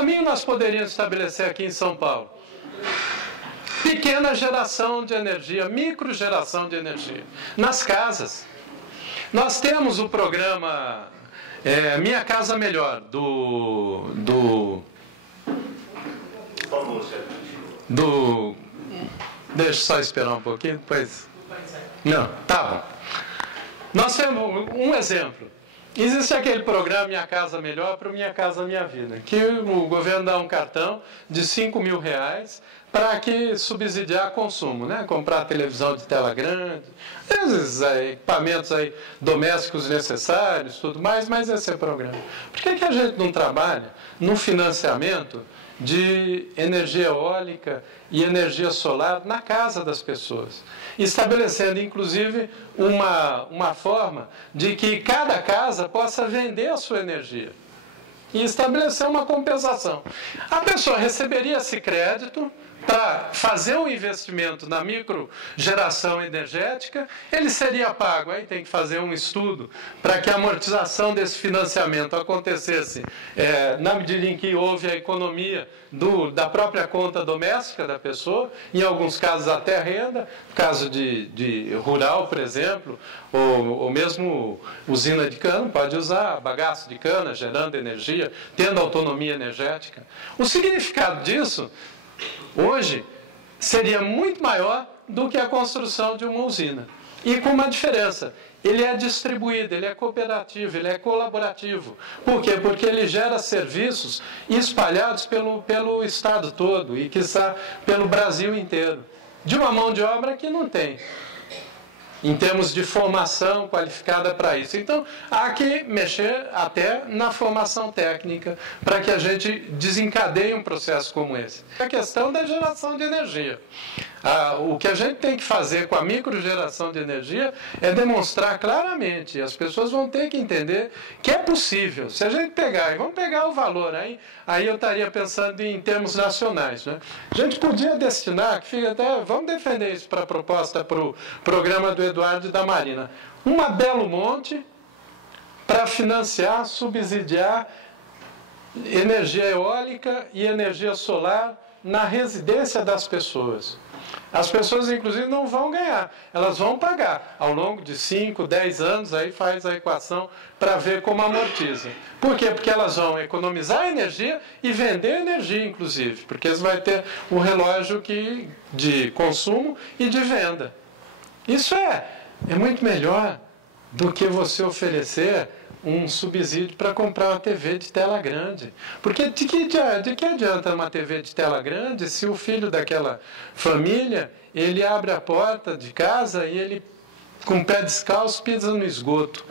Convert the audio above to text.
caminho nós poderíamos estabelecer aqui em São Paulo? Pequena geração de energia, microgeração de energia, nas casas. Nós temos o programa Minha Casa Melhor, Deixa eu só esperar um pouquinho, depois... Não, tá bom. Nós temos um exemplo. Existe aquele programa Minha Casa Melhor para o Minha Casa Minha Vida, que o governo dá um cartão de R$5.000 para que subsidiar consumo, né? Comprar televisão de tela grande, esses equipamentos aí domésticos necessários, tudo mais, mas esse é o programa. Por que a gente não trabalha no financiamento de energia eólica e energia solar na casa das pessoas, estabelecendo inclusive uma forma de que cada casa possa vender a sua energia e estabelecer uma compensação. A pessoa receberia esse crédito para fazer um investimento na microgeração energética, ele seria pago. Aí tem que fazer um estudo para que a amortização desse financiamento acontecesse na medida em que houve a economia da própria conta doméstica da pessoa, em alguns casos até renda, no caso de rural, por exemplo, ou mesmo usina de cana, pode usar bagaço de cana, gerando energia, tendo autonomia energética. O significado disso hoje seria muito maior do que a construção de uma usina. E com uma diferença: ele é distribuído, ele é cooperativo, ele é colaborativo. Por quê? Porque ele gera serviços espalhados pelo Estado todo e, quiçá, pelo Brasil inteiro, de uma mão de obra que não tem, em termos de formação qualificada para isso. Então, há que mexer até na formação técnica para que a gente desencadeie um processo como esse. A questão da geração de energia. O que a gente tem que fazer com a microgeração de energia é demonstrar claramente, e as pessoas vão ter que entender que é possível. Se a gente pegar, e vamos pegar o valor, aí eu estaria pensando em termos nacionais, né? A gente podia destinar, vamos defender isso para a proposta, para o programa do Eduardo e da Marina, belo monte para financiar, subsidiar energia eólica e energia solar na residência das pessoas. As pessoas, inclusive, não vão ganhar, elas vão pagar ao longo de 5, 10 anos, aí faz a equação para ver como amortiza. Por quê? Porque elas vão economizar energia e vender energia, inclusive, porque eles vão ter um relógio de consumo e de venda. Isso é muito melhor do que você oferecer um subsídio para comprar uma TV de tela grande. Porque de que adianta uma TV de tela grande se o filho daquela família, ele abre a porta de casa e ele, com o pé descalço, pisa no esgoto?